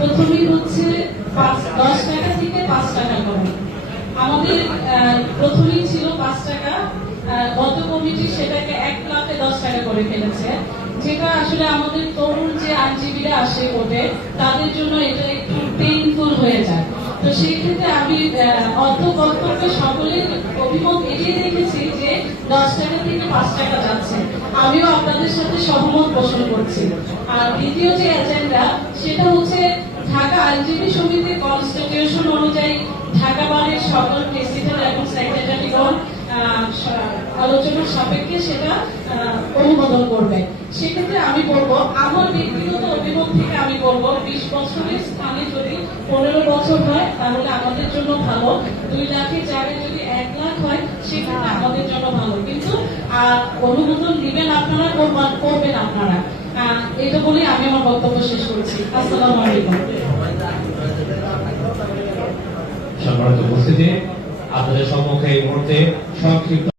প্রথমেই হচ্ছে 10 টাকা থেকে 5 টাকা করে। আমাদের প্রথমেই ছিল 5 টাকা, গত কমিটি সেটাকে 1 লাখে 10 টাকা করে ফেলেছে, যেটা আসলে আমাদের তরুণ যে আইনজীবীরা আসে কোর্টে তাদের জন্য এটা একটু পেইনফুল হয়ে যায়। তো সেই ক্ষেত্রে আমি অর্থকর্তব্যে সকলের অভিমত এটাই দেখেছি যে 10 টাকা থেকে 5 টাকা যাচ্ছে। আমিও আপনাদের সাথে সহমত পোষণ করছি। আর দ্বিতীয় যে এজেন্ডা সেটা হচ্ছে ঢাকা আইনজীবী সমিতির কনস্টিটিউশন অনুযায়ী ঢাকা বারের সকল প্রেসিডেন্ট এবং সেক্রেটারিগণ আলোচনার সাপেক্ষে সেটা অনুমোদন করবে। সেক্ষেত্রে আমি বলবো, আমার ব্যক্তিগত অভিমত থেকে আমি বলবো 20 বছরের স্থানে যদি 15 বছর হয় তাহলে আমাদের জন্য ভালো। 2 লাখের জায়গায় যদি 1 লাখ হয় সেক্ষেত্রে আমাদের জন্য ভালো। কিন্তু অনুমোদন দিবেন আপনারা, করবেন আপনারা। এটা বলে আমি আমার বক্তব্য শেষ করছি। আসসালামু আলাইকুম। সম্মানিত উপস্থিতি, আপনাদের সম্মুখে এই মুহূর্তে সংক্ষিপ্ত